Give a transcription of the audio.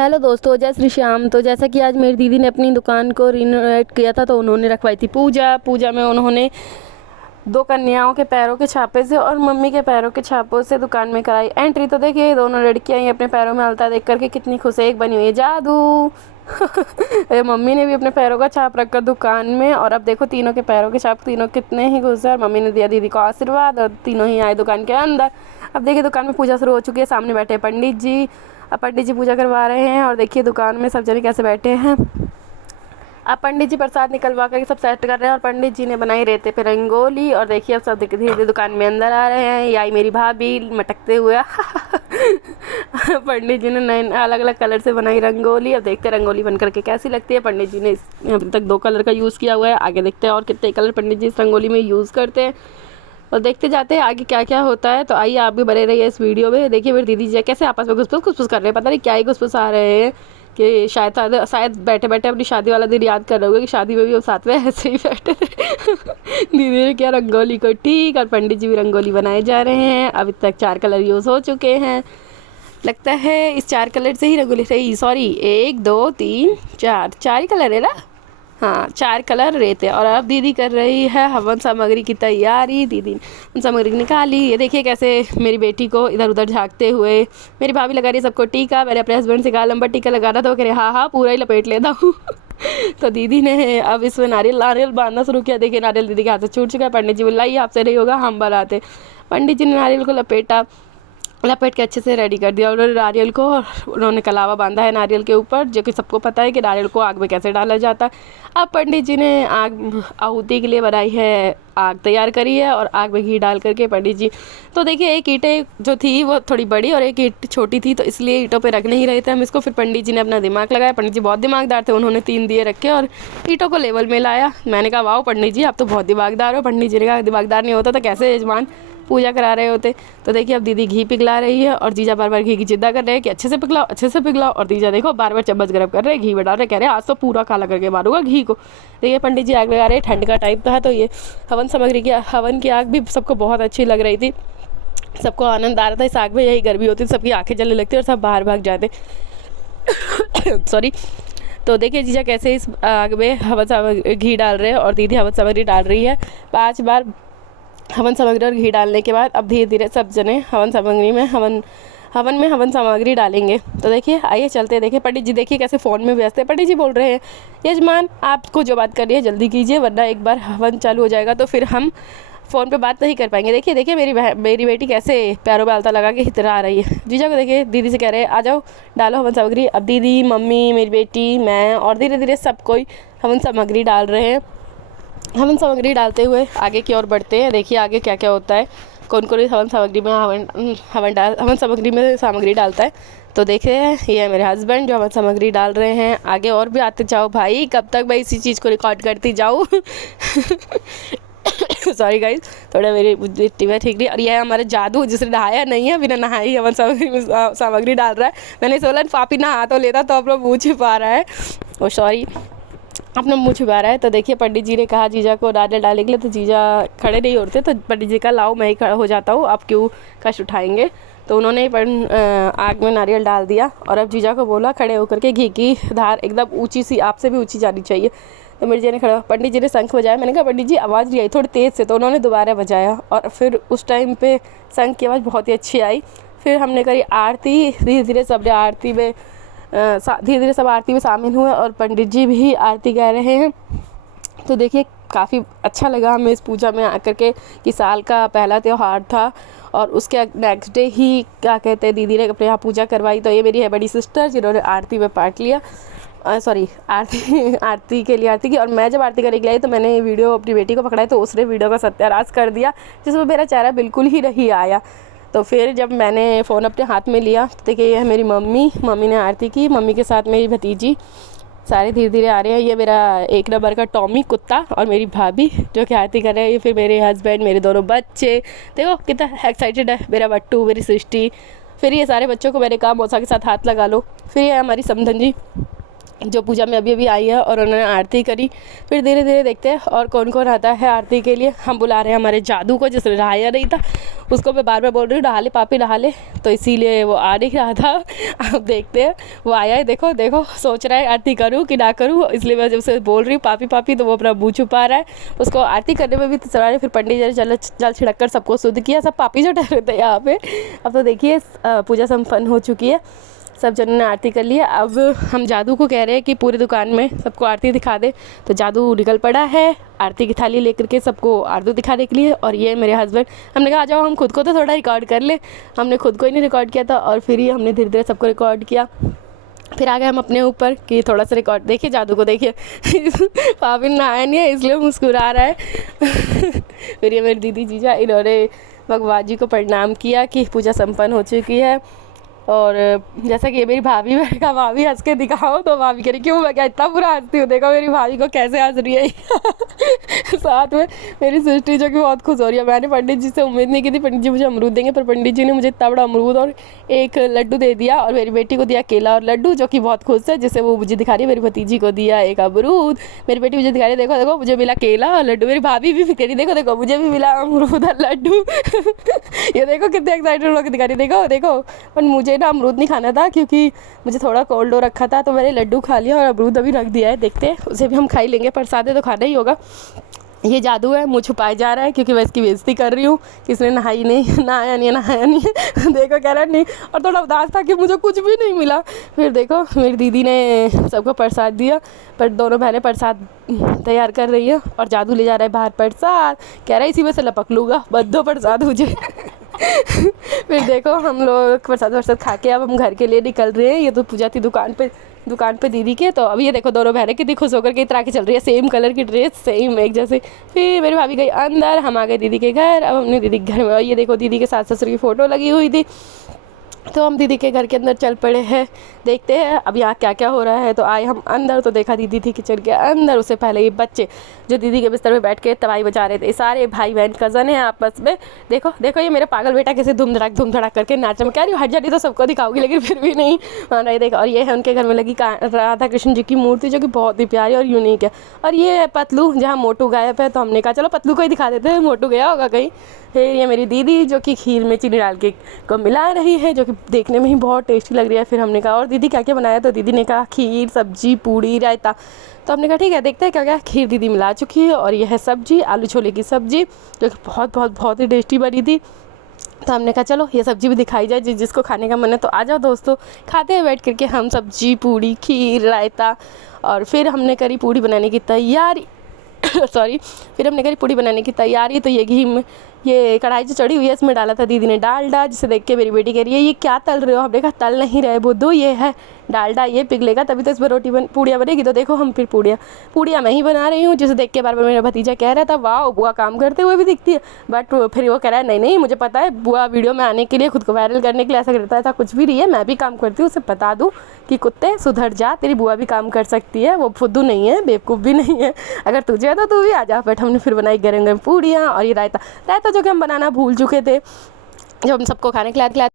Hello दोस्तों, जय श्री श्याम। तो जैसा कि आज मेरी दीदी ने अपनी दुकान को रिनोवेट किया था, तो उन्होंने रखवाई थी पूजा में उन्होंने 2 कन्याओं के पैरों के छापे से और मम्मी के पैरों के छापों से दुकान में कराई एंट्री। तो देखिए ये दोनों लड़कियां ही अपने पैरों में अलता देख करके कितनी खुश है, एक बनी हुई है जादू। मम्मी ने भी अपने पैरों का छाप रखा दुकान में, और अब देखो तीनों के पैरों के छाप, तीनों कितने ही खुश है। और मम्मी ने दिया दीदी को आशीर्वाद और तीनों ही आए दुकान के अंदर। अब देखिए दुकान में पूजा शुरू हो चुकी है, सामने बैठे पंडित जी। अब पंडित जी पूजा करवा रहे हैं और देखिए दुकान में सब जने कैसे बैठे हैं। अब पंडित जी प्रसाद निकलवा करके सब सेट कर रहे हैं और पंडित जी ने बनाई रेते पे रंगोली। और देखिए अब सब धीरे धीरे दुकान में अंदर आ रहे हैं। ये आई मेरी भाभी मटकते हुए। पंडित जी ने नए अलग अलग कलर से बनाई रंगोली। अब देखते हैं रंगोली बन करके कैसी लगती है। पंडित जी ने अभी तक 2 कलर का यूज़ किया हुआ है, आगे देखते हैं और कितने कलर पंडित जी इस रंगोली में यूज़ करते हैं और देखते जाते हैं आगे क्या क्या होता है। तो आइए आप भी बने रहिए इस वीडियो में। देखिए मेरी दीदी जी कैसे आपस में घुसपुस कर रहे हैं, पता नहीं क्या ही घुसपुस आ रहे हैं कि शायद बैठे बैठे अपनी शादी वाला दिन याद कर रहे होंगे कि शादी में भी हम साथ में ऐसे ही बैठे थे। दीदी ने क्या रंगोली को ठीक, और पंडित जी भी रंगोली बनाए जा रहे हैं। अभी तक 4 कलर यूज़ हो चुके हैं, लगता है इस 4 कलर से ही रंगोली रही। सॉरी 1 2 3 4 ही कलर है ना। हाँ 4 कलर रहते हैं। और अब दीदी कर रही है हवन सामग्री की तैयारी। दीदी ने सामग्री निकाली। ये देखिए कैसे मेरी बेटी को इधर उधर झांकते हुए मेरी भाभी लगा रही है सबको टीका। मैंने अपने हस्बैंड से कहा लंबा टीका लगाना, तो कह रहे हाँ पूरा ही लपेट लेता हूँ। तो दीदी ने अब इसमें नारियल बांधना शुरू किया। देखिए नारियल दीदी के हाथ से छूट चुका है। पंडित जी बोला ये आपसे नहीं होगा, हम बनाते। पंडित जी ने नारियल को लपेट के अच्छे से रेडी कर दिया। उन्होंने नारियल को, उन्होंने कलावा बांधा है नारियल के ऊपर, जो कि सबको पता है कि नारियल को आग में कैसे डाला जाता है। अब पंडित जी ने आग आहुति के लिए बनाई है, आग तैयार करी है और आग में घी डाल करके पंडित जी, तो देखिए एक ईंटें जो थी वो थोड़ी बड़ी और एक ईंट छोटी थी, तो इसलिए ईंटों पे रख नहीं रहे थे हम इसको। फिर पंडित जी ने अपना दिमाग लगाया। पंडित जी बहुत दिमागदार थे, उन्होंने 3 दिए रखे और ईंटों को लेवल में लाया। मैंने कहा वाह पंडित जी आप तो बहुत दिमागदार हो। पंडित जी ने कहा दिमागदार नहीं होता तो कैसे यजमान पूजा करा रहे होते। तो देखिए अब दीदी घी पिघला रही है और जीजा बार बार घी की जिद्दा कर रहे हैं कि अच्छे से पिघलाओ। और जीजा देखो बार बार चम्मच गर्म कर रहे हैं, घी में डाल रहे, कह रहे हैं आज तो पूरा काला करके मारूंगा घी को। देखिए पंडित जी आग लगा रहे हैं, ठंड का टाइम था तो ये हवन की आग भी सबको बहुत अच्छी लग रही थी। सबको आनंद आ रहा था इस आग में, यही गर्मी होती थी, सबकी आंखें जलने लगती और सब बाहर भाग जाते। सॉरी। तो देखिए जीजा कैसे इस आग में हवन सामग्री घी डाल रहे हैं और दीदी हवन सामग्री डाल रही है। 5 बार हवन सामग्री और घी डालने के बाद अब धीरे धीरे सब जने हवन सामग्री डालेंगे। तो देखिए आइए चलते हैं। देखिए पंडित जी देखिए कैसे फ़ोन में व्यस्त है। पंडित जी बोल रहे हैं यजमान आपको जो बात करनी है जल्दी कीजिए, वरना एक बार हवन चालू हो जाएगा तो फिर हम फ़ोन पे बात नहीं कर पाएंगे। देखिए मेरी बेटी कैसे पैरों में आलता लगा के इतरा आ रही है। जीजा को देखिए दीदी से कह रहे हैं आ जाओ डालो हवन सामग्री। अब दीदी, मम्मी, मेरी बेटी, मैं और धीरे धीरे सब कोई हवन सामग्री डाल रहे हैं। हवन सामग्री डालते हुए आगे की ओर बढ़ते हैं। देखिए आगे क्या क्या होता है, कौन कौन इस हवन सामग्री में सामग्री डालता है। तो देखिए ये है मेरे हस्बैंड जो हवन सामग्री डाल रहे हैं। आगे और भी आते जाओ भाई, कब तक मैं इसी चीज़ को रिकॉर्ड करती जाऊँ। सॉरी गाइज, थोड़ा मेरी तबीयत ठीक नहीं। और यह है हमारा जादू जिसने नहाया नहीं है, बिना नहाई हवन सामग्री डाल रहा है। मैंने सोचा पापी नहा तो लेता तो अपना मुँह छिपा रहा है, ओ सॉरी अपना मुँह छुपा रहा है। तो देखिए पंडित जी ने कहा जीजा को नारियल डालने के लिए, तो जीजा खड़े नहीं होते, तो पंडित जी का लाओ मैं ही खड़ा हो जाता हूँ, आप क्यों कष्ट उठाएंगे। तो उन्होंने आग में नारियल डाल दिया और अब जीजा को बोला खड़े होकर के घी की धार एकदम ऊंची सी, आपसे भी ऊंची जानी चाहिए। तो मेरी जी ने पंडित जी ने शंख बजाया। मैंने कहा पंडित जी आवाज़ नहीं आई थोड़ी तेज़ से, तो उन्होंने दोबारा बजाया और फिर उस टाइम पे शंख की आवाज़ बहुत ही अच्छी आई। फिर हमने करी आरती। धीरे धीरे सब आरती में शामिल हुए और पंडित जी भी आरती गा रहे हैं। तो देखिए काफ़ी अच्छा लगा हमें इस पूजा में आकर के कि साल का पहला त्यौहार था और उसके नेक्स्ट डे ही क्या कहते हैं दीदी ने अपने यहाँ पूजा करवाई। तो ये मेरी है बड़ी सिस्टर जिन्होंने आरती में पार्ट लिया, सॉरी आरती के लिए आरती की। और मैं जब आरती करने के लिए आई तो मैंने वीडियो अपनी बेटी को पकड़ाई, तो उसने वीडियो का सत्यानाश कर दिया जिसमें मेरा चेहरा बिल्कुल ही नहीं आया। तो फिर जब मैंने फ़ोन अपने हाथ में लिया तो देखिए ये है मेरी मम्मी ने आरती की, मम्मी के साथ मेरी भतीजी, सारे धीरे धीरे आ रहे हैं। ये मेरा 1 नंबर का टॉमी कुत्ता और मेरी भाभी जो कि आरती कर रहे हैं। ये फिर मेरे हस्बैंड, मेरे दोनों बच्चे, देखो कितना एक्साइटेड है मेरा बट्टू, मेरी सृष्टि। फिर ये सारे बच्चों को मैंने कहा मौसा के साथ हाथ लगा लो। फिर ये हमारी समधन जी जो पूजा में अभी अभी आई है, और उन्होंने आरती करी। फिर धीरे धीरे देखते हैं और कौन कौन आता है आरती के लिए। हम बुला रहे हैं हमारे जादू को, जिसने नहाया नहीं था, उसको मैं बार बार बोल रही हूँ नहा ले पापी नहा ले, तो इसीलिए वो आ नहीं रहा था। अब देखते हैं, वो आया है, देखो देखो सोच रहा है आरती करूँ कि ना करूँ, इसलिए मैं जब उसे बोल रही हूँ पापी पापी तो वो अपना मुँह छुपा रहा है। उसको आरती करने में भी तो चला रहे। फिर पंडित जी ने जल छिड़क कर सबको शुद्ध किया। सब पापी जो ठहरे थे यहाँ पे। अब तो देखिए पूजा संपन्न हो चुकी है, सब जनों ने आरती कर ली है। अब हम जादू को कह रहे हैं कि पूरी दुकान में सबको आरती दिखा दे। तो जादू निकल पड़ा है आरती की थाली लेकर के सबको आरती दिखाने के लिए। और ये मेरे हस्बैंड, हमने कहा आ जाओ हम खुद को तो थोड़ा रिकॉर्ड कर ले। हमने खुद को ही नहीं रिकॉर्ड किया था, और फिर ही हमने धीरे धीरे सबको रिकॉर्ड किया। फिर आ गए हम अपने ऊपर कि थोड़ा सा रिकॉर्ड। देखिए जादू को देखिए पापिन नहाया नहीं है इसलिए मुस्कुरा रहा है। फिर ये मेरी दीदी जीजा, इन्होंने भगवान जी को प्रणाम किया कि पूजा संपन्न हो चुकी है। और जैसा कि ये मेरी भाभी, मैंने कहा भाभी हंस के दिखाओ, तो भाभी कह रही क्यों, मैं क्या इतना बुरा हंसती हूँ, देखो मेरी भाभी को कैसे हंस रही है। साथ में मेरी सिस्टर जो कि बहुत खुश हो रही है। मैंने पंडित जी से उम्मीद नहीं की थी पंडित जी मुझे अमरूद देंगे, पर पंडित जी ने मुझे इतना बड़ा अमरूद और एक लड्डू दे दिया, और मेरी बेटी को दिया केला और लड्डू, जो कि बहुत खुश है, जिसे वो मुझे दिखा रही है। मेरी भतीजी को दिया एक अमरूद, मेरी बेटी मुझे दिखा रही है देखो देखो मुझे मिला केला और लड्डू। मेरी भाभी भी फिक्र देखो देखो मुझे भी मिला अमरूद और लड्डू। ये देखो कितने एक्साइटेड होकर दिखा रही, देखो देखो। पर मुझे ना अमरूद नहीं खाना था, क्योंकि मुझे थोड़ा कोल्ड हो रखा था, तो मैंने लड्डू खा लिया और अमरूद अभी रख दिया है। देखते हैं उसे भी हम खा ही लेंगे, प्रसाद है तो खाना ही होगा। ये जादू है, मुँह छुपाया जा रहा है क्योंकि मैं इसकी बेइज्जती कर रही हूँ कि इसने नहाई नहीं, नहाया नहीं है, नहाया नहीं है। देखो कह रहा नहीं, और थोड़ा उदास था कि मुझे कुछ भी नहीं मिला। फिर देखो मेरी दीदी ने सबको प्रसाद दिया, पर दोनों बहनें प्रसाद तैयार कर रही है, और जादू ले जा रहा है बाहर प्रसाद। कह रहा है इसी में से लपक लूँगा, बद्दो प्रसाद मुझे। फिर देखो हम लोग प्रसाद वरसाद खा के अब हम घर के लिए निकल रहे हैं। ये तो पूजा थी दुकान पे दीदी के। तो अभी ये देखो दोनों बहनें कितनी खुश होकर के इतरा के चल रही है, सेम कलर की ड्रेस, सेम एक जैसे। फिर मेरी भाभी गई अंदर, हम आ गए दीदी के घर। अब हमने दीदी के घर में, ये देखो दीदी के सास ससुर की फ़ोटो लगी हुई थी, तो हम दीदी के घर के अंदर चल पड़े हैं। देखते हैं अब यहाँ क्या क्या हो रहा है। तो आए हम अंदर, तो देखा दीदी थी किचन के अंदर। उससे पहले ये बच्चे जो दीदी के बिस्तर पे बैठ के तबाही बजा रहे थे, सारे भाई बहन कज़न हैं आपस में। देखो देखो ये मेरा पागल बेटा कैसे धूम धड़ाक करके नाच में, कह रही हूँ हट जाती तो सबको दिखाओगी, लेकिन फिर भी नहीं मान रही। देखो, और ये है उनके घर में लगी राधा कृष्ण जी की मूर्ति, जो कि बहुत ही प्यारी और यूनिक है। और ये है पतलू, जहाँ मोटू गायब है, तो हमने कहा चलो पतलू को ही दिखा देते हैं, मोटू गया होगा कहीं। फिर ये मेरी दीदी जो कि खीर में चीनी डाल के को मिला रही है, जो कि देखने में ही बहुत टेस्टी लग रही है। फिर हमने कहा और दीदी क्या क्या बनाया, तो दीदी ने कहा खीर, सब्जी, पूड़ी, रायता। तो हमने कहा ठीक है देखते हैं क्या क्या। खीर दीदी मिला चुकी है, और यह है सब्जी, आलू छोले की सब्जी, जो कि बहुत ही टेस्टी बनी थी। तो हमने कहा चलो ये सब्जी भी दिखाई जाए, जिसको खाने का मन है तो आ जाओ दोस्तों, खाते हैं बैठ करके हम सब्जी, पूड़ी, खीर, रायता। और फिर हमने करी पूड़ी बनाने की तैयारी। सॉरी, फिर हमने करी पूड़ी बनाने की तैयारी। तो ये घी में ये कढ़ाई जो चढ़ी हुई है, इसमें डाला था दीदी ने डालडा, जिसे देख के मेरी बेटी कह रही है ये क्या तल रहे हो। हमने कहा तल नहीं रहे बुद्धू, ये है डालडा, ये पिघलेगा तभी तो इसमें पूड़ियाँ बनेगी। तो देखो हम फिर पूड़ियाँ मैं ही बना रही हूँ, जिसे देख के बार बार मेरा भतीजा कह रहा था वाह बुआ काम करते हुए भी दिखती है। बट फिर वो कह रहा है नहीं मुझे पता है, बुआ वीडियो में आने के लिए, खुद को वायरल करने के लिए ऐसा करता है, ऐसा कुछ भी नहीं है, मैं भी काम करती हूँ, उसे बता दूँ कि कुत्ते सुधर जा, तेरी बुआ भी काम कर सकती है, वो फुद्दू नहीं है, बेवकूफ़ भी नहीं है, अगर तुझे है तो तू भी आ जा। बट हमने फिर बनाई गरम गरम पूड़ियाँ और ये रायता जो कि हम बनाना भूल चुके थे, जब हम सबको खाने खिलाते